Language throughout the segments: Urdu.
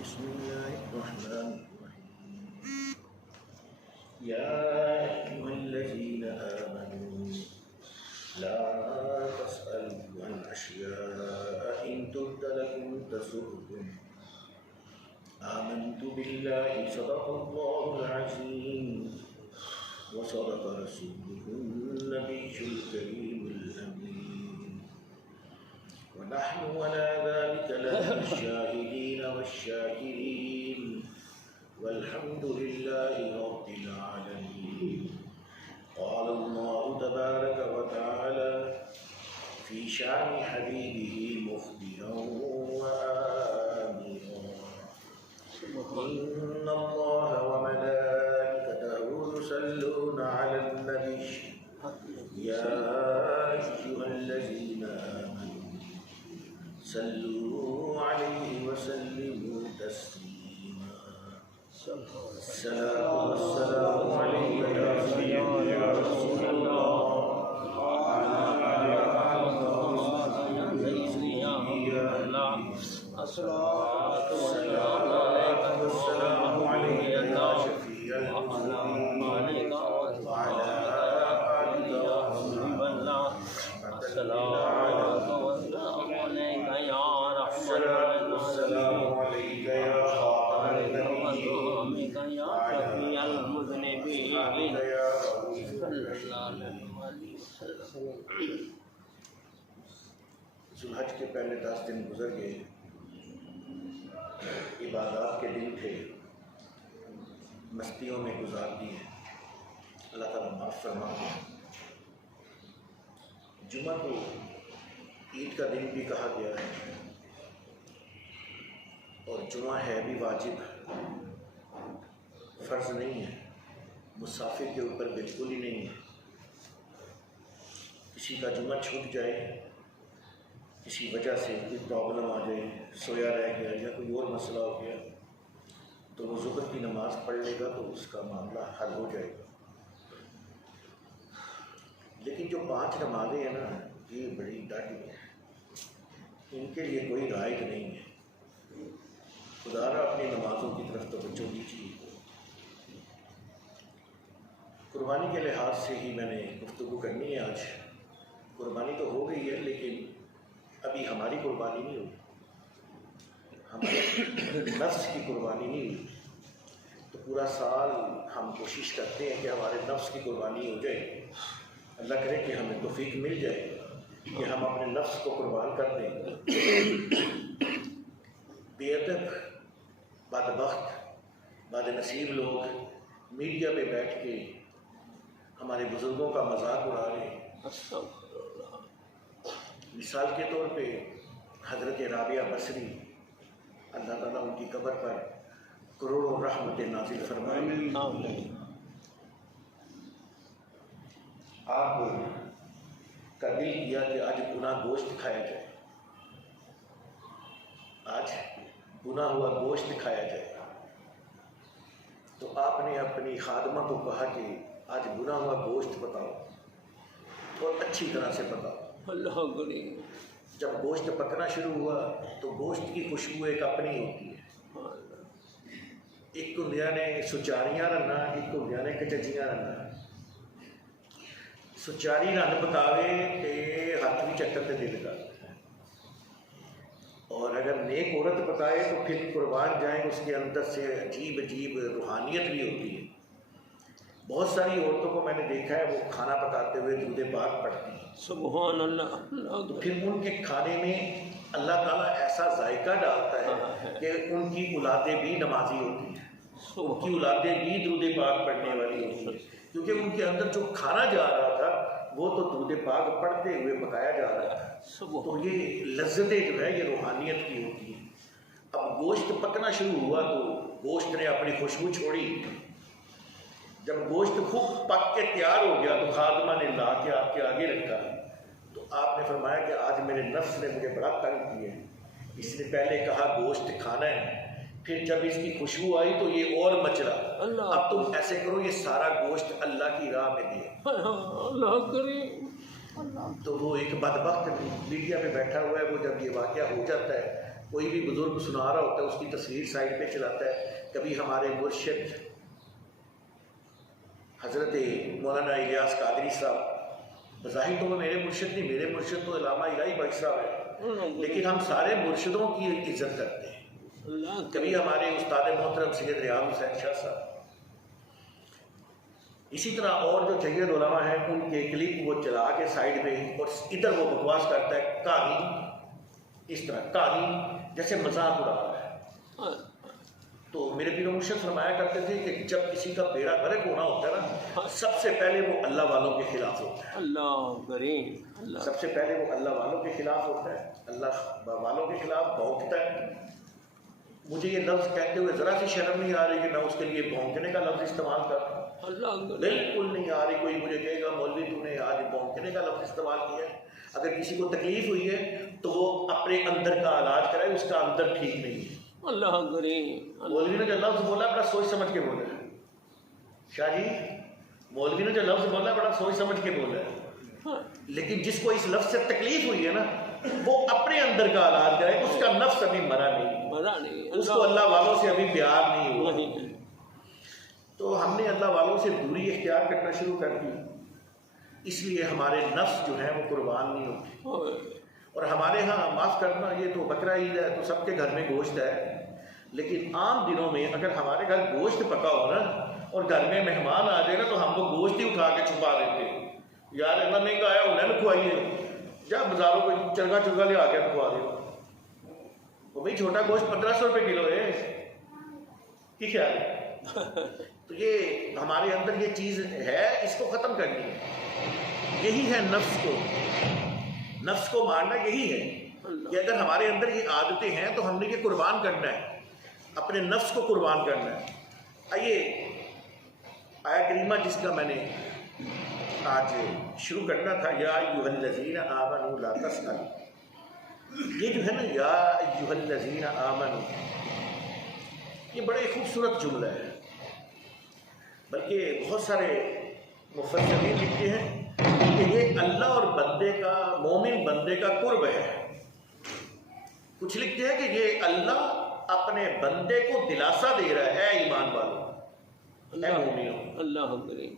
بسم الله الرحمن الرحيم يا أيها الذين آمنوا لا تسألوا عن أشياء إن تبد لكم تسؤكم آمنت بالله صدق الله العظيم وصدق رسوله النبي الكريم الأمين ونحن على ذلك لمن الشاهدين والشاكرين والحمد لله رب العالمين. قال الله تبارك وتعالى في شأن حبيبه مخبرا وآمرا إن الله وملائكته يصلون على النبي يا أيها الذين آمنوا صلوا عليه وسلموا تسليما. الصلاة والسلام عليك يا سيدي يا رسول الله وعلى آلك وصحبه يا الله. الصلاة والسلام عليك يا شفيع المذنبين وعلى آلك وصحبه الله. الصلاة والسلام عليك يا رحمة والسلام عليك يا خاتم النبيين وعلى المذنبين صلى الله عليه وسلم. ذوالحج کے پہلے 10 دن گزر گئے، عبادات کے دن تھے، مستیوں میں گزار دیے، اللہ تعالیٰ معاف فرما دے۔ جمعہ کو عید کا دن بھی کہا گیا ہے اور جمعہ ہے بھی واجب، فرض نہیں ہے، مسافر کے اوپر بالکل ہی نہیں ہے۔ کسی کا جمعہ چھوٹ جائے، کسی وجہ سے کوئی پرابلم آ جائے، سویا رہ گیا یا کوئی اور مسئلہ ہو گیا، تو وہ ظہر کی نماز پڑھ لے گا تو اس کا معاملہ حل ہو جائے گا۔ لیکن جو 5 نمازیں ہیں نا، یہ بڑی ڈاٹی ہیں، ان کے لیے کوئی رائج نہیں ہے۔ خدا را اپنی نمازوں کی طرف توجہ دیجیے۔ قربانی کے لحاظ سے ہی میں نے گفتگو کرنی ہے آج۔ قربانی تو ہو گئی ہے لیکن ابھی ہماری قربانی نہیں ہوئی، ہمارے نفس کی قربانی نہیں ہوئی۔ تو پورا سال ہم کوشش کرتے ہیں کہ ہمارے نفس کی قربانی ہو جائے۔ اللہ کرے کہ ہمیں توفیق مل جائے کہ ہم اپنے نفس کو قربان کر دیں۔ بے ادب، بدبخت، بد نصیب لوگ میڈیا پہ بیٹھ کے ہمارے بزرگوں کا مذاق اڑا رہے ہیں۔ مثال کے طور پہ حضرت رابعہ بصری، اللہ تعالیٰ ان کی قبر پر کروڑوں رحمت نازل فرمائے۔ آپ کا دل کیا کہ آج گناہ گوشت کھایا جائے، آج گناہ ہوا گوشت کھایا جائے، تو آپ نے اپنی خادمہ کو کہا کہ آج گناہ ہوا گوشت بتاؤ اور اچھی طرح سے بتاؤ۔ اللہ کریم، جب گوشت پکنا شروع ہوا تو گوشت کی خوشبو ایک اپنی ہوتی ہے۔ ایک کندیا نے سچاریاں رنا، ایک کندیا نے کچچیاں رنا۔ سچاری رن بتاوے تے ہاتھ بھی چکر تے دل کا، اور اگر نیک عورت بتائے تو پھر قربان جائیں اس کے اندر سے عجیب عجیب روحانیت بھی ہوتی ہے۔ بہت ساری عورتوں کو میں نے دیکھا ہے، وہ کھانا پکاتے ہوئے درود پاک پڑھتی ہیں، سبحان اللہ۔ تو پھر ان کے کھانے میں اللہ تعالیٰ ایسا ذائقہ ڈالتا ہے کہ ان کی اولادیں بھی نمازی ہوتی ہیں، ان کی اولادیں بھی درود پاک پڑھنے والی ہوتی ہیں، کیونکہ ان کے اندر جو کھانا جا رہا تھا وہ تو درود پاک پڑھتے ہوئے پکایا جا رہا تھا۔ تو یہ لذتیں جو ہے یہ روحانیت کی ہوتی ہیں۔ اب گوشت پکنا شروع ہوا تو گوشت نے اپنی خوشبو چھوڑی۔ جب گوشت خوب پک کے تیار ہو گیا تو خادمہ نے لا کے آپ کے آگے رکھا، تو آپ نے فرمایا کہ آج میرے نفس نے مجھے بڑا تنگ کیا ہے، اس نے پہلے کہا گوشت کھانا ہے، پھر جب اس کی خوشبو آئی تو یہ اور مچلا، اب تم ایسے کرو یہ سارا گوشت اللہ کی راہ میں دے۔ اللہ کریم، تو وہ ایک بدبخت میڈیا پہ بیٹھا ہوا ہے، وہ جب یہ واقعہ ہو جاتا ہے کوئی بھی بزرگ سنا رہا ہوتا ہے اس کی تصویر سائڈ پہ چلاتا ہے. کبھی ہمارے مرشد حضرت مولانا الیاس قادری صاحب، بظاہر تو وہ میرے مرشد نہیں، میرے مرشد تو علامہ الہی بخش صاحب ہے، لیکن ہم سارے مرشدوں کی عزت کرتے ہیں. کبھی ہمارے استاد محترم سید ریاض حسین شاہ صاحب، اسی طرح اور جو سید علماء ہیں ان کے کلپ وہ چلا کے سائڈ میں، اور ادھر وہ بکواس کرتا ہے کہانی، اس طرح کہانی جیسے مذاق اڑا رہا ہے. تو میرے پیر و مرشد فرمایا کرتے تھے کہ جب کسی کا بیڑا غرق ہونا ہوتا ہے نا، سب سے پہلے وہ اللہ والوں کے خلاف ہوتا ہے. اللہ کریم، سب سے پہلے وہ اللہ والوں کے خلاف ہوتا ہے، اللہ والوں کے خلاف بھونکتا ہے. مجھے یہ لفظ کہتے ہوئے ذرا سی شرم نہیں آ رہی کہ میں اس کے لیے بھونکنے کا لفظ استعمال کرتا ہوں، بالکل نہیں آ رہی. کوئی مجھے کہے گا مولوی تو نے آج بھونکنے کا لفظ استعمال کیا ہے. اگر کسی کو تکلیف ہوئی ہے تو وہ اپنے اندر کا علاج کرائے، اس کا اندر ٹھیک نہیں ہے. اللہ کریم. مولوی نے جو لفظ بولا بڑا سوچ سمجھ کے بولا ہے. شاہ جی، مولوی نے جو لفظ بولا بڑا سوچ سمجھ کے بولا ہے، لیکن جس کو اس لفظ سے تکلیف ہوئی ہے نا، وہ اپنے اندر کا علاج کرے. اس کا نفس ابھی مرا نہیں، اس کو اللہ والوں سے ابھی پیار نہیں ہوا. تو ہم نے اللہ والوں سے دوری اختیار کرنا شروع کر دی، اس لیے ہمارے نفس جو ہیں وہ قربان نہیں ہوتے. اور ہمارے ہاں معاف کرنا، یہ تو بقرہ عید ہے تو سب کے گھر میں گوشت ہے، لیکن عام دنوں میں اگر ہمارے گھر گوشت پکا ہو نا اور گھر میں مہمان آ جائے گا تو ہم وہ گوشت ہی اٹھا کے چھپا دیتے ہیں. یار اتنا مہنگا آیا انہیں نہ کھوائیے، جب بازاروں کو چرگا لے آ کے کھوا دے. وہ بھائی چھوٹا گوشت 1500 روپے کلو ہے، کی خیال ہے؟ تو یہ ہمارے اندر یہ چیز ہے، اس کو ختم کرنی ہے. یہی ہے نفس کو مارنا. یہی ہے کہ اگر ہمارے اندر یہ عادتیں ہیں تو ہم نے یہ قربان کرنا ہے، اپنے نفس کو قربان کرنا ہے. آئیے آیہ کریمہ جس کا میں نے آج شروع کرنا تھا، یا ایھا الذین آمنوا لا تسألوا، یہ جو ہے نا یا ایھا الذین آمنوا، یہ بڑے خوبصورت جملہ ہے. بلکہ بہت سارے مفسرین لکھتے ہیں کہ یہ اللہ اور بندے کا، مومن بندے کا قرب ہے. کچھ لکھتے ہیں کہ یہ اللہ اپنے بندے کو دلاسا دے رہا ہے، اے ایمان والوں، اے مومنوں. اللہ کریم.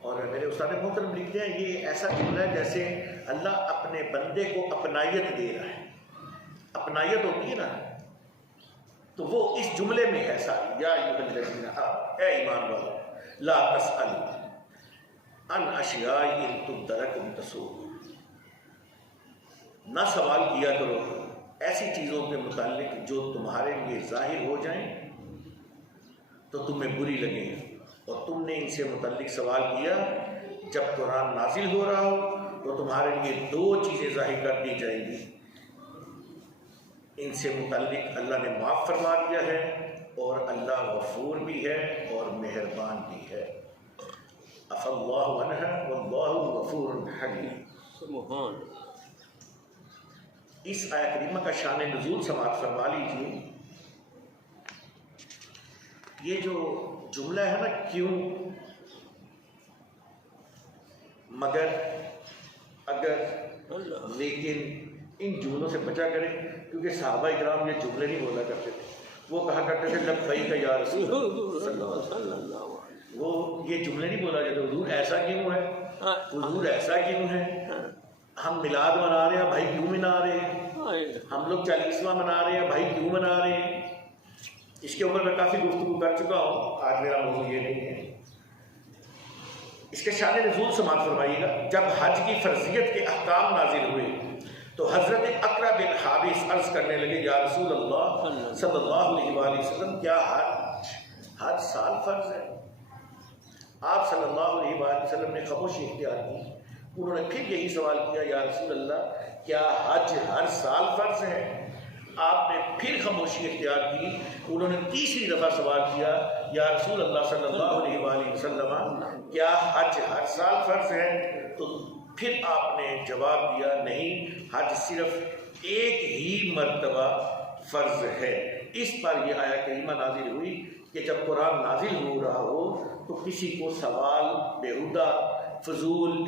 اور میرے استاد محترم لکھتے ہیں یہ ایسا جملہ ہے جیسے اللہ اپنے بندے کو اپنائیت دے رہا ہے. اپنائیت ہوتی ہے نا، تو وہ اس جملے میں ہے ساری. یا ایھا الذین آمنوا، اے ایمان والوں، لا تسألوا ان اشیاء ان تبد لکم تسؤکم، نہ سوال کیا کرو ایسی چیزوں کے متعلق جو تمہارے لیے ظاہر ہو جائیں تو تمہیں بری لگیں. اور تم نے ان سے متعلق سوال کیا جب قرآن نازل ہو رہا ہو تو تمہارے لیے 2 چیزیں ظاہر کر دی جائیں گی. ان سے متعلق اللہ نے معاف فرما دیا ہے، اور اللہ غفور بھی ہے اور مہربان بھی ہے. عفا اللہ عنہا واللہ غفور حلیم. سبحان. اس آیہ کریمہ کا شان نزول سماعت فرما لیجیے. یہ جو جملہ ہے نا، کیوں، مگر، اگر، لیکن، ان جملوں سے بچا کریں، کیونکہ صحابہ کرام یہ جملے نہیں بولا کرتے تھے. وہ کہا کرتے تھے لبیک یا رسول اللہ. وہ یہ جملے نہیں بولا جاتے. حضور ایسا کیوں ہے، حضور ایسا کیوں ہے. ہم میلاد منا رہے ہیں بھائی، کیوں منا رہے ہیں. ہم لوگ 40واں منا رہے ہیں بھائی، کیوں منا رہے ہیں. اس کے اوپر میں کافی گفتگو کر چکا ہوں، آج میرا موضوع یہ نہیں ہے. اس کے شان نزول سماعت فرمائیے گا. جب حج کی فرضیت کے احکام نازل ہوئے تو حضرت اقرا بن حابس عرض کرنے لگے، یا رسول اللہ صلی اللہ علیہ وآلہ وسلم، کیا ہر سال فرض ہے؟ آپ صلی اللہ علیہ وآلہ وسلم نے خاموشی اختیار کی. انہوں نے پھر یہی سوال کیا، یا رسول اللہ کیا حج ہر سال فرض ہے؟ آپ نے پھر خاموشی اختیار کی. انہوں نے تیسری دفعہ سوال کیا، یا رسول اللہ صلی اللہ علیہ وآلہ وسلم کیا حج ہر سال فرض ہے؟ تو پھر آپ نے جواب دیا، نہیں، حج صرف ایک ہی مرتبہ فرض ہے. اس پر یہ آیہ کریمہ نازل ہوئی کہ جب قرآن نازل ہو رہا ہو تو کسی کو سوال بےہودہ، فضول،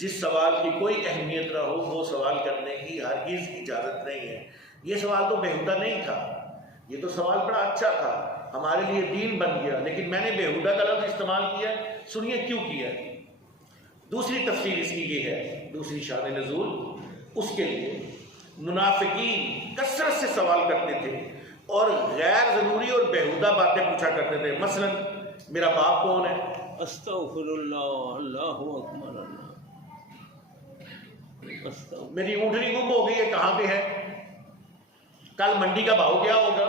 جس سوال کی کوئی اہمیت نہ ہو، وہ سوال کرنے کی ہرگز اجازت نہیں ہے. یہ سوال تو بیہودہ نہیں تھا، یہ تو سوال بڑا اچھا تھا، ہمارے لیے دین بن گیا، لیکن میں نے بیہودہ کا لفظ استعمال کیا ہے، سنیے کیوں کیا ہے۔ دوسری تفسیر اس کی یہ ہے، دوسری شان نزول اس کے لیے منافقین کثرت سے سوال کرتے تھے اور غیر ضروری اور بیہودہ باتیں پوچھا کرتے تھے، مثلا میرا باپ کون ہے، استغفر اللہ، اللہ اکبر، اللہ استغفر، میری اونٹنی گم ہو گئی ہے، کہاں پہ ہے، کل منڈی کا بھاؤ کیا ہوگا،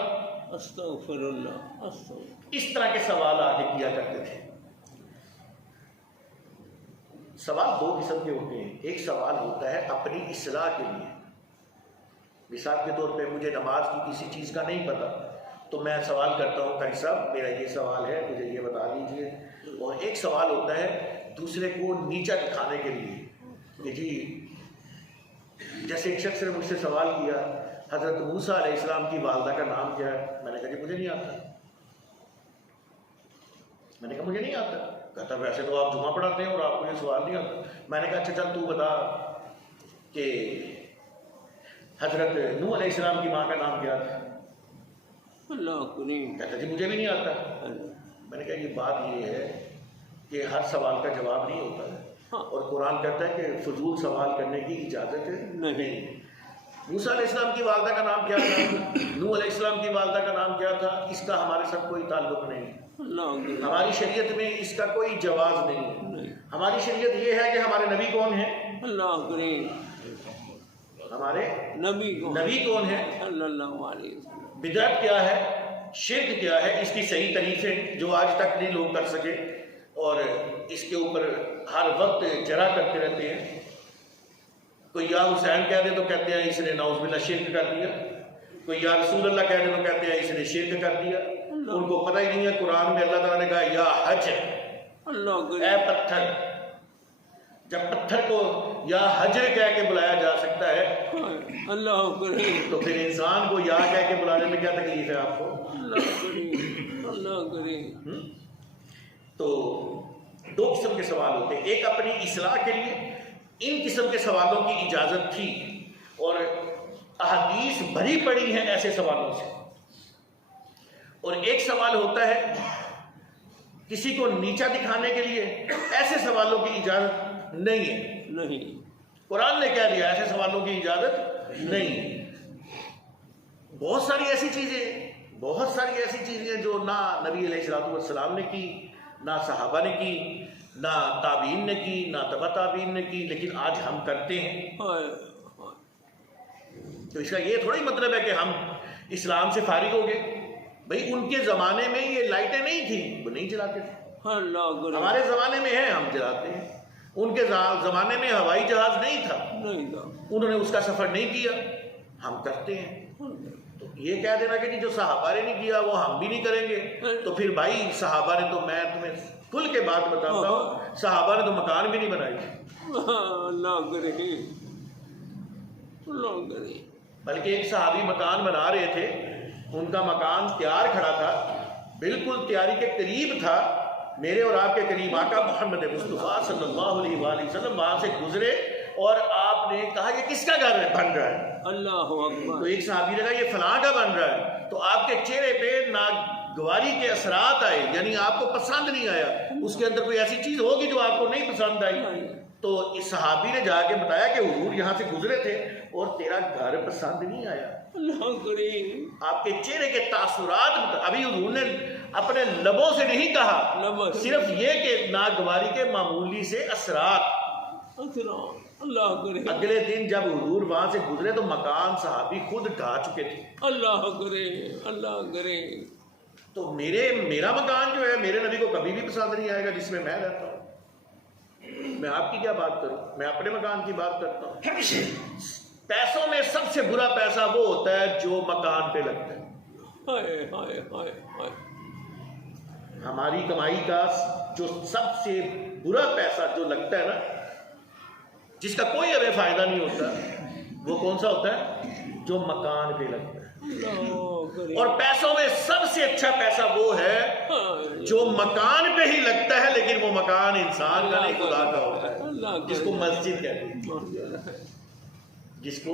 استغفر اللہ، استغفر، اس طرح کے سوال آگے کیا کرتے تھے۔ سوال دو قسم کے ہوتے ہیں، ایک سوال ہوتا ہے اپنی اصلاح کے لیے، مثال کے طور پہ مجھے نماز کی کسی چیز کا نہیں پتہ تو میں سوال کرتا ہوں قاری صاحب میرا یہ سوال ہے، مجھے یہ بتا دیجئے۔ اور ایک سوال ہوتا ہے دوسرے کو نیچا دکھانے کے لیے کہ جی، جیسے ایک شخص نے مجھ سے سوال کیا حضرت موسیٰ علیہ السلام کی والدہ کا نام کیا ہے، میں نے کہا جی مجھے نہیں آتا، میں نے کہا مجھے نہیں آتا، کہتا ویسے تو آپ جمعہ پڑھاتے ہیں اور آپ کو یہ سوال نہیں آتا۔ میں نے کہا اچھا چل تو بتا کہ حضرت نوح علیہ السلام کی ماں کا نام کیا تھا، اللہ کریم، کہتا جی مجھے بھی نہیں آتا۔ میں نے کہا یہ بات یہ ہے کہ ہر سوال کا جواب نہیں ہوتا ہے، اور قرآن کہتا ہے کہ فضول سوال کرنے کی اجازت نہیں۔ موسیٰ علیہ السلام کی والدہ کا نام کیا تھا، نوح علیہ السلام کی والدہ کا نام کیا تھا، اس کا ہمارے ساتھ کوئی تعلق نہیں، ہماری شریعت میں اس کا کوئی جواز نہیں۔ ہماری شریعت یہ ہے کہ ہمارے نبی کون ہیں، اللہ کریم، ہمارے نبی کون ہیں، صلی اللہ علیہ وسلم، بدعت کیا ہے، شرک کیا ہے، اس کی صحیح طریقے جو آج تک نہیں لوگ کر سکے، اور اس کے اوپر ہر وقت جرا کرتے رہتے ہیں۔ کوئی یا حسین کہہ دے تو کہتے ہیں اس نے نعوذ باللہ شرک کر دیا، کوئی یا رسول اللہ کہہ دے تو کہتے ہیں اس نے شرک کر دیا۔ ان کو پتہ ہی نہیں ہے قرآن میں اللہ تعالیٰ نے کہا یا حجر، اللہ اے پتھر، جب پتھر کو یا حجر کہہ کے بلایا جا سکتا ہے اللہ کریم، تو پھر انسان کو یا کہہ کے بلانے میں کیا تکلیف ہے آپ کو؟ اللہ کریم، اللہ کریم۔ تو دو قسم کے سوال ہوتے ہیں، ایک اپنی اصلاح کے لیے، ان قسم کے سوالوں کی اجازت تھی اور احادیث بھری پڑی ہیں ایسے سوالوں سے، اور ایک سوال ہوتا ہے کسی کو نیچا دکھانے کے لیے، ایسے سوالوں کی اجازت نہیں ہے، نہیں، قرآن نے کہہ دیا ایسے سوالوں کی اجازت نہیں۔ بہت ساری ایسی چیزیں جو نہ نبی علیہ السلام نے کی، نہ صحابہ نے کی، نہ تابعین نے کی، نہ تبع تابعین نے کی، لیکن آج ہم کرتے ہیں۔ تو اس کا یہ تھوڑی مطلب ہے کہ ہم اسلام سے فارغ ہو گئے۔ بھئی ان کے زمانے میں یہ لائٹیں نہیں تھیں، وہ نہیں جلاتے تھے، ہمارے زمانے میں ہیں، ہم جلاتے ہیں۔ ان کے زمانے میں ہوائی جہاز نہیں تھا، انہوں نے اس کا سفر نہیں کیا، ہم کرتے ہیں۔ تو یہ کہہ دینا کہ جو صحابہ نے نہیں کیا وہ ہم بھی نہیں کریں گے، تو پھر بھائی صحابہ نے تو، میں تمہیں کھل کے بات بتاتا ہوں، صحابہ نے تو مکان بھی نہیں بنائی تھی، اللہ کریم، اللہ کریم، بلکہ ایک صحابی مکان بنا رہے تھے، ان کا مکان تیار کھڑا تھا، بالکل تیاری کے قریب تھا، میرے اور آپ کے قریب آقا محمد مصطفیٰ صلی اللہ علیہ وآلہ وسلم وہاں سے گزرے اور آپ نے کہا یہ کس کا گھر بن رہا ہے؟ اللہ اکبر۔ تو ایک صحابی نے کہا یہ فلاں کا بن رہا ہے، تو آپ کے چہرے پہ ناگواری کے اثرات آئے، یعنی آپ کو پسند نہیں آیا، اس کے اندر کوئی ایسی چیز ہوگی جو آپ کو نہیں پسند آئی۔ تو اس صحابی نے جا کے بتایا کہ حضور یہاں سے گزرے تھے اور تیرا گھر پسند نہیں آیا، اللہ کریم، آپ کے چہرے کے تاثرات، ابھی حضور نے اپنے لبوں سے نہیں کہا، صرف یہ کہ ناگواری کے معمولی سے اثرات۔ اللہ کریم، اگلے دن جب حضور وہاں سے گزرے تو مکان صحابی خود ڈھا چکے تھے۔ اللہ کریم، اللہ کریم۔ تو میرا مکان جو ہے میرے نبی کو کبھی بھی پسند نہیں آئے گا جس میں میں رہتا ہوں۔ میں آپ کی کیا بات کروں، میں اپنے مکان کی بات کرتا ہوں۔ پیسوں میں سب سے برا پیسہ وہ ہوتا ہے جو مکان پہ لگتا ہے۔ ہائے ہائے ہائے ہائے، ہماری کمائی کا جو سب سے برا پیسہ جو لگتا ہے نا، جس کا کوئی ہمیں فائدہ نہیں ہوتا، وہ کون سا ہوتا ہے؟ جو مکان پہ لگتا ہے۔ اور پیسوں میں سب سے اچھا پیسہ وہ ہے جو مکان پہ ہی لگتا ہے، لیکن وہ مکان انسان کا نہیں خدا کا ہوتا ہے، جس کو مسجد کہتے ہیں، جس کو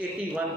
81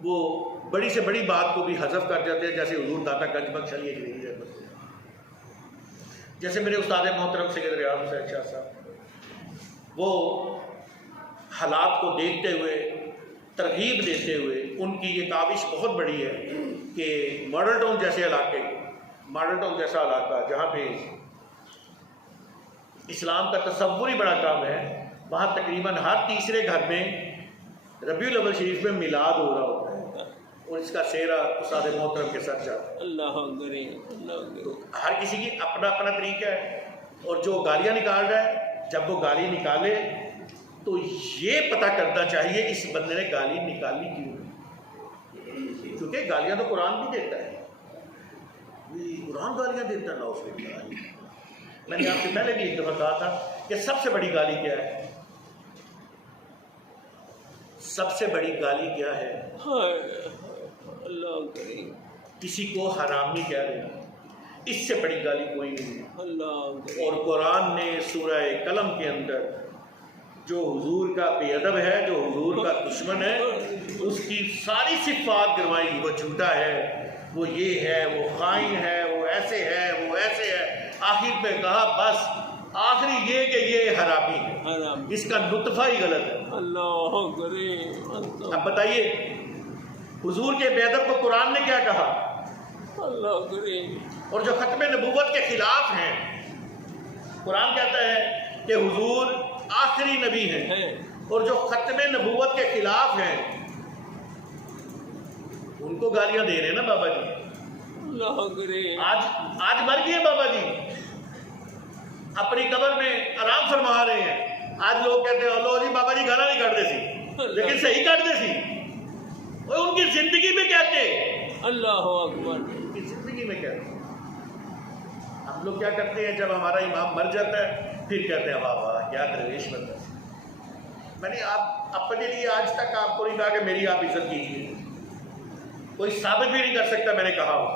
وہ بڑی سے بڑی بات کو بھی حذف کر جاتے ہیں، جیسے حضور داتا گنج بخش علی اجمیری رحمۃ اللہ، جیسے میرے استاد محترم سید ریاض حسین شاہ صاحب، وہ حالات کو دیکھتے ہوئے ترغیب دیتے ہوئے ان کی یہ کاوش بہت بڑی ہے کہ ماڈل ٹاؤن جیسے علاقے، ماڈل ٹاؤن جیسا علاقہ جہاں پہ اسلام کا تصور ہی بڑا کام ہے، وہاں تقریباً ہر تیسرے گھر میں ربیع الاول شریف میں میلاد ہو رہا ہوتا ہے اور اس کا سہرا استاد محترم کے ساتھ جاتا ہے۔ اللہ کریم، اللہ کریم۔ ہر کسی کی اپنا اپنا طریقہ ہے، اور جو گالیاں نکال رہا ہے جب وہ گالی نکالے تو یہ پتہ کرنا چاہیے اس بندے نے گالی نکالی کیوں، کیونکہ گالیاں تو قرآن بھی دیتا ہے، قرآن گالیاں دیتا ہے نا اس میں۔ میں نے آپ سے پہلے بھی ایک دفعہ کہا تھا کہ سب سے بڑی گالی کیا ہے، سب سے بڑی گالی کیا ہے؟ اللہ کریم، کسی کو حرامی کہہ دینا، اس سے بڑی گالی کوئی نہیں ہے۔ اللہ کریم۔ اور قرآن نے سورہ قلم کے اندر جو حضور کا بے ادب ہے، جو حضور کا دشمن ہے، اس کی ساری صفات گروائی، وہ جھوٹا ہے، وہ یہ ہے، وہ خائن ہے، وہ ایسے ہے، وہ ایسے ہے، آخر پہ کہا بس آخری یہ کہ یہ حرامی ہے، حرام۔ اس کا نطفہ ہی غلط ہے۔ اللہ کریم، اللہ اب بتائیے حضور کے بے ادب کو قرآن نے کیا کہا؟ اللہ کریم۔ اور جو ختم نبوت کے خلاف ہیں، قرآن کہتا ہے کہ حضور آخری نبی ہیں، اور جو ختم نبوت کے خلاف ہیں ان کو گالیاں دے رہے ہیں نا بابا جی۔ اللہ کریم۔ آج مر گئے بابا جی، اپنی قبر میں آرام فرما رہے ہیں۔ آج لوگ کہتے ہیں اللہ جی بابا جی گانا نہیں کاٹتے سی، لیکن صحیح کاٹتے سی، وہ ان کی زندگی میں کہتے ہیں، اللہ اکبر۔ ان کی زندگی میں کہتے ہیں۔ ہم لوگ کیا کرتے ہیں جب ہمارا امام مر جاتا ہے پھر کہتے ہیں واہ واہ کیا درویش بندہ۔ میں نے آپ اپنے لیے آج تک آپ کو نہیں کہا کہ میری آپ عزت کیجیے، کوئی ثابت بھی نہیں کر سکتا میں نے کہا ہو۔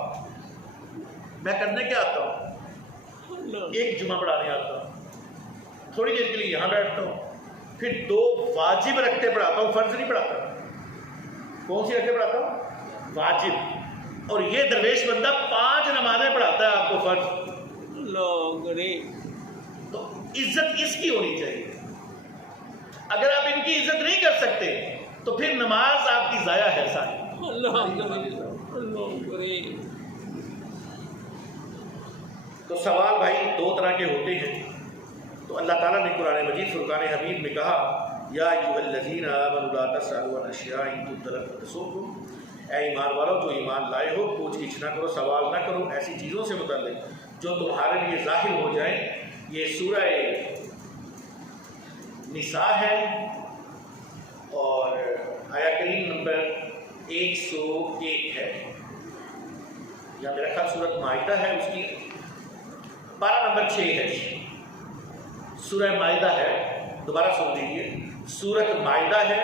میں کرنے کیا آتا ہوں؟ ایک جمعہ پڑھانے آتا ہوں، تھوڑی دیر کے لیے یہاں بیٹھتا ہوں، پھر 2 واجب رکھتے پڑھاتا ہوں، فرض نہیں پڑھاتا۔ کون سی رکھتے پڑھاتا ہوں؟ واجب۔ اور یہ درویش بندہ 5 نمازیں پڑھاتا ہے آپ کو فرض۔ اللہ کریم۔ تو عزت اس کی ہونی چاہیے۔ اگر آپ ان کی عزت نہیں کر سکتے تو پھر نماز آپ کی ضائع ہے ساری۔ اللہ کریم، اللہ کریم۔ تو سوال بھائی 2 طرح کے ہوتے ہیں۔ تو اللہ تعالیٰ نے قرآن مجید فرقان حمید میں کہا یا ایھا الذین آمنوا لا تسألوا عن اشیاء ان تبد لکم تسؤکم، اے ایمان والو جو ایمان لائے ہو پوچھ گچھ نہ کرو، سوال نہ کرو ایسی چیزوں سے متعلق جو تمہارے لیے ظاہر ہو جائیں۔ یہ سورہ نساء ہے اور آیہ کریم نمبر 101 ہے، یا میرا خیال سورۃ مائدہ ہے، اس کی پارہ نمبر 6 ہے، سورہ مائدہ ہے، دوبارہ سن لیجیے، سورۃ مائدہ ہے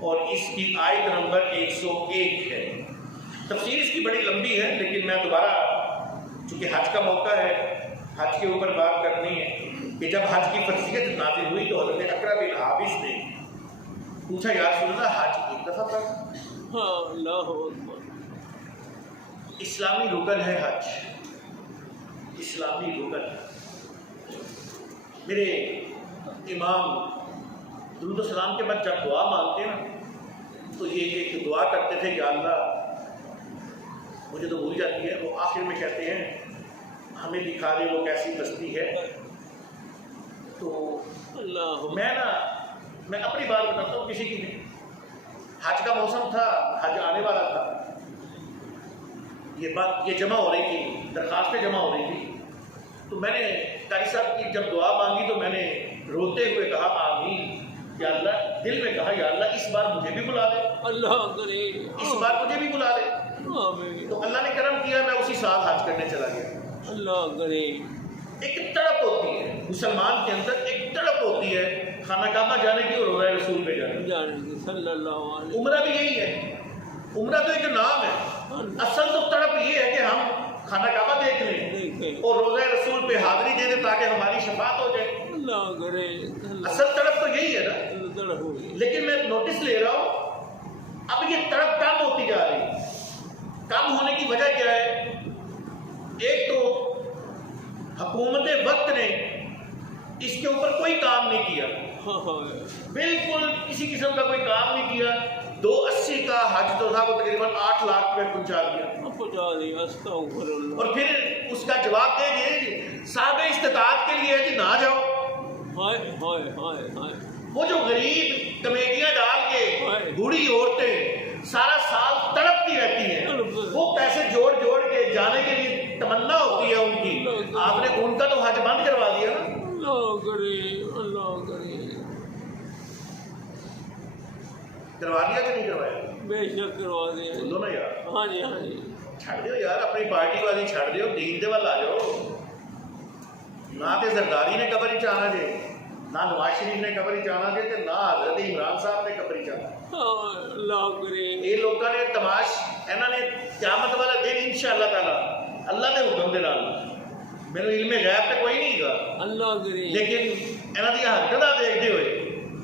اور اس کی آیت نمبر 101 ہے۔ تفسیر اس کی بڑی لمبی ہے لیکن میں دوبارہ، چونکہ حج کا موقع ہے، حج کے اوپر بات کرنی ہے کہ جب حج کی فرضیت نازل ہوئی تو حضرت اقرا بن حابس نے پوچھا یا رسول اللہ حج ایک دفعہ کرنا؟ ہاں، اللہ اکبر۔ اسلامی رکن ہے حج، اسلامی رکن ہے۔ میرے امام درود و سلام کے بعد جب دعا مانگتے ہیں نا تو یہ ایک دعا کرتے تھے کہ اللہ مجھے تو بھول جاتی ہے، وہ آخر میں کہتے ہیں ہمیں دکھا دے وہ کیسی بستی ہے۔ تو اللہ میں اپنی بات بتاتا ہوں، کسی کی نہیں، حج کا موسم تھا، حج آنے والا تھا، یہ جمع ہو رہی تھی، درخواستیں جمع ہو رہی تھی، تو میں نے قاری صاحب کی جب دعا مانگی تو میں نے روتے ہوئے کہا آمین، یا اللہ، دل میں کہا یا اللہ اس بار مجھے بھی بلا لے، اللہ کریم، اس بار مجھے بھی بلا لے۔ آمین۔ تو اللہ نے کرم کیا، میں اسی سال حج کرنے چلا گیا۔ اللہ کریم۔ ایک تڑپ ہوتی ہے مسلمان کے اندر، ایک تڑپ ہوتی ہے خانہ کعبہ جانے کی اور روضہ رسول پہ جانے کی۔ صلی اللہ علیہ عمرہ بھی یہی ہے، عمرہ تو ایک نام ہے، اصل تو تڑپ یہ ہے کہ ہم خانہ کعبہ دیکھ لیں اور روضہ رسول پہ حاضری دے دیں تاکہ ہماری شفاعت ہو جائے۔ اللہ کرے، اصل تڑپ تو یہی ہے نا۔ لیکن میں نوٹس لے رہا ہوں اب یہ تڑپ کم ہوتی جا رہی ہے. کم ہونے کی وجہ کیا ہے؟ ایک تو حکومت وقت نے اس کے اوپر کوئی کام نہیں کیا, بالکل کسی قسم کا کوئی کام نہیں کیا. 280 کا حج جو تھا وہ تقریباً 8 لاکھ روپے پہنچا دیا. اور پھر اس کا جواب دے دیے صاحب استطاعت کے لیے ہے جی نہ جاؤ. وہ جو غریب کمیٹیاں ڈال کے بوڑھی عورتیں سارا سال تڑپتی رہتی ہیں, وہ پیسے جوڑ جوڑ کے جانے کے لیے تمنا ہوتی ہے ان کی, آپ نے ان کا تو حج بند کروا دیا نا. کروا دیا کہ نہیں کروایا؟ بے شک کروا دیا. بولو نا یار. ہاں جی ہاں جی. چھڑ دیو یار, اپنی پارٹی والی چھڑ دیو, دین دے وال آ جاؤ. نہ تے زرداری نے قبر ہی آنا جے, نہ نواز شریف نے قبر ہی آنا جے, نہ حضرت عمران صاحب نے قبر ہی آنا. یہ لوگوں نے تماش انہوں نے قیامت والا دن انشاءاللہ تعالی اللہ کے حکم دے نال, میرے علم غیب تے کوئی نہیں گا اللہ کرے, لیکن انہوں دی حرکتاں دیکھتے ہوئے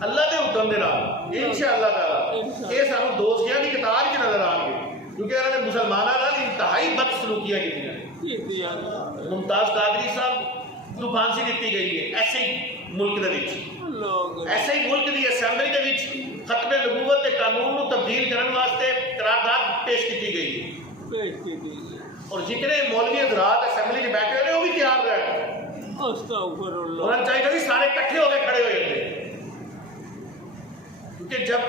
اللہ کے حکم دے نال انشاءاللہ تعالی یہ سانو دوستیاں دی قطار وچ نظر آن گے, کیونکہ انہوں نے مسلمانوں نال انتہائی بد سلوکیاں کیتیاں. ممتاز قادری صاحب نو پھانسی دتی گئی ہے ایسے ہی ملک دے وچ, ایسے ہی ملک دی اسمبلی دے وچ ختم نبوت کے قانون نو تبدیل کرن واسطے قرارداد پیش کی گئی ہے, اور جتنے مولوی حضرات اسمبلی میں بیٹھے ہوئے وہ بھی تیار رہے. استغفر اللہ. ہونا چاہیے کہ سارے اکٹھے ہو کے کھڑے ہوئے تھے, کیونکہ جب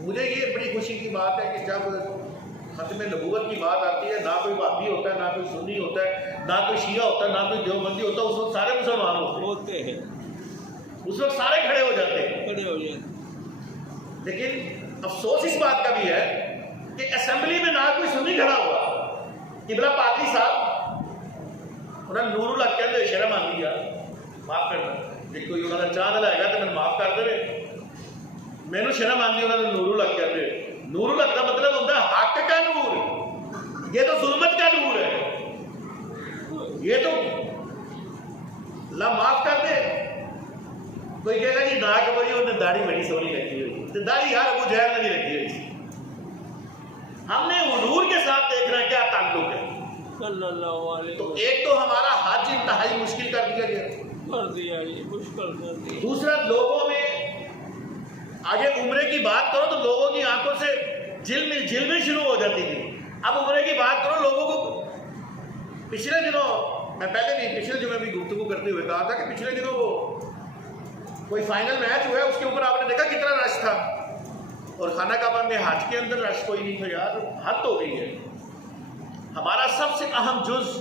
مجھے یہ بڑی خوشی کی بات ہے کہ جب ختم نبوت کی بات آتی ہے, نہ کوئی وہابی ہوتا ہے, نہ کوئی سنی ہوتا ہے, نہ کوئی شیعہ ہوتا ہے, نہ کوئی دیوبندی ہوتا ہے, اس وقت سارے مسلمان ہوتے ہیں, اس وقت سارے کھڑے ہو جاتے ہیں. لیکن افسوس اس بات کا بھی ہے کہ اسمبلی میں نہ کوئی سنی کھڑا ہوا. قبلہ پادری صاحب انہوں نے نور اللہ کہتے شرم آتی یار معاف کرنا, جی کوئی انہوں نے چاند لائے گا تو میں معاف کر دے, مینو شرم آتی انہوں نے نور اللہ کہتے. نور اللہ کا مطلب ہوتا ہے حق کا نور, یہ تو ظلمت کا نور ہے, یہ تو اللہ معاف کر دے. کوئی کہے گا جی نہ کہ بھائی انہوں نے داڑھی بڑی سونی رکھی ہوئی, داڑھی یار ابو جہل نے نہیں رکھی ہوئی. ہم نے حضور کے ساتھ دیکھنا کیا تعلق ہے صلی اللہ علیہ تو ایک تو ہمارا حج انتہائی مشکل کر دیا گیا, کر دیا, یہ مشکل کر دیا. دوسرا لوگوں میں آگے عمرے کی بات کرو تو لوگوں کی آنکھوں سے جھلمیں شروع ہو جاتی تھی. اب عمرے کی بات کرو لوگوں کو, پچھلے دنوں میں پہلے بھی پچھلے جمعے بھی گفتگو کرتے ہوئے کہا تھا کہ پچھلے دنوں وہ کوئی فائنل میچ ہوا ہے, اس کے اوپر آپ نے دیکھا کتنا رش تھا, اور خانہ کعبہ میں حج کے اندر رش کوئی نہیں تھا. یار حد ہو گئی ہے. ہمارا سب سے اہم جز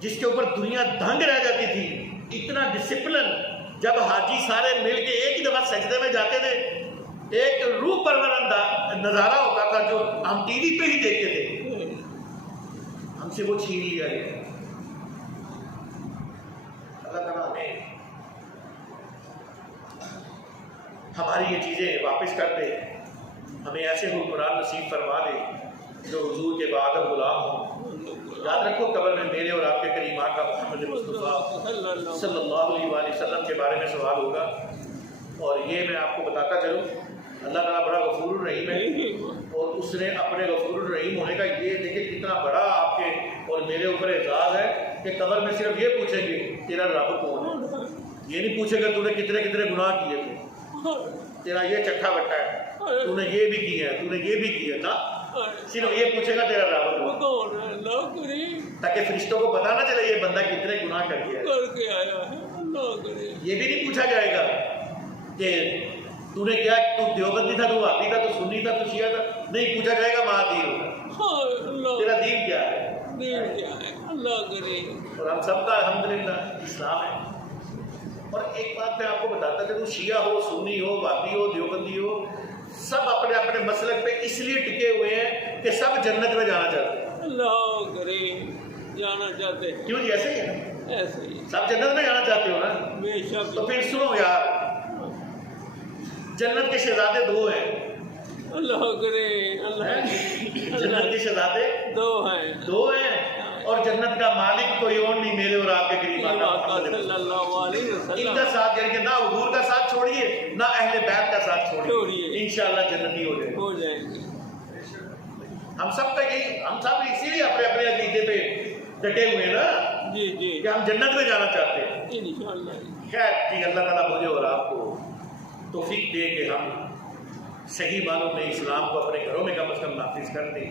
جس کے اوپر دنیا دھنگ رہ جاتی تھی, اتنا ڈسپلن, جب حاجی سارے مل کے ایک ہی دفعہ سجدے میں جاتے تھے, ایک روح پرور نظارہ ہوتا تھا جو ہم ٹی وی پہ ہی دیکھتے تھے, ہم سے وہ چھین لیا گیا. اللہ تعالیٰ ہمیں ہماری یہ چیزیں واپس کر دے, ہمیں ایسے حکمران نصیب فرما دے جو حضور کے بعد غلام ہوں. یاد رکھو قبر میں میرے اور آپ کے کریم آقا محمد مصطفیٰ صلی اللہ علیہ وآلہ وسلم کے بارے میں سوال ہوگا. اور یہ میں آپ کو بتاتا چلوں, اللہ تعالیٰ بڑا غفور الرحیم ہے, اور اس نے اپنے غفور الرحیم ہونے کا یہ دیکھیں کتنا بڑا آپ کے اور میرے اوپر اعزاز ہے کہ قبر میں صرف یہ پوچھیں گے تیرا رب کون ہے, یہ نہیں پوچھے گا تو نے کتنے کتنے گناہ کیے تھے, تیرا یہ چٹھا بٹا ہے, تو نے یہ بھی کیا ہے, تو نے یہ بھی کیا نا, صرف یہ پوچھے گا تیرا رب کون ہے, تاکہ فرشتوں کو پتا نہ چلے یہ بندہ کتنے گناہ کر کے آیا ہے. یہ بھی نہیں پوچھا جائے گا کہ تو نے کیا, تو دیوبندی تھا, تو وہابی تھا, تو سنی تھا, تو شیعہ تھا, نہیں پوچھا جائے گا مہا دین ہوگا, تیرا دین کیا ہے. اور ہم سب کا الحمدللہ اسلام ہے. اور ایک بات میں آپ کو بتاتا کہ شیعہ ہو, سنی ہو, وہابی ہو, دیوبندی ہو, سب اپنے اپنے مسلک پہ اس لیے ٹکے ہوئے ہیں کہ سب جنت میں جانا چاہتے ہیں. اللہ کرے جانا چاہتے ہیں. کیوں جی ایسے ہی ہے, ایسے ہی سب جنت میں جانا چاہتے ہو نا. بے شک. تو پھر سنو یار, جنت کے شہزادے دو ہیں. اللہ کرے, اللہ جنت کے شہزادے دو ہیں. اور جنت کا مالک کوئی اور نہیں میرے اور آپ کے قریب آقا محمد صلی اللہ علیہ ان وسلم کا ساتھ یعنی کہ نہ حضور کا ساتھ چھوڑیے نہ اہل بیت کا ساتھ چھوڑیے چھوڑیے۔ انشاءاللہ جنتی ہو جائے ہو جائیں گے۔ ہم سب کا یہی ہم سب اسی لیے اپنے اپنے عقیدے پہ ڈٹے ہوئے ہیں نا جی جی کہ ہم جنت میں جانا چاہتے ہیں انشاءاللہ۔ خیر کہ اللہ تعالیٰ مجھے اور آپ کو توفیق دے کہ ہم صحیح معنوں میں اسلام کو اپنے گھروں میں کم از کم نافذ کر دیں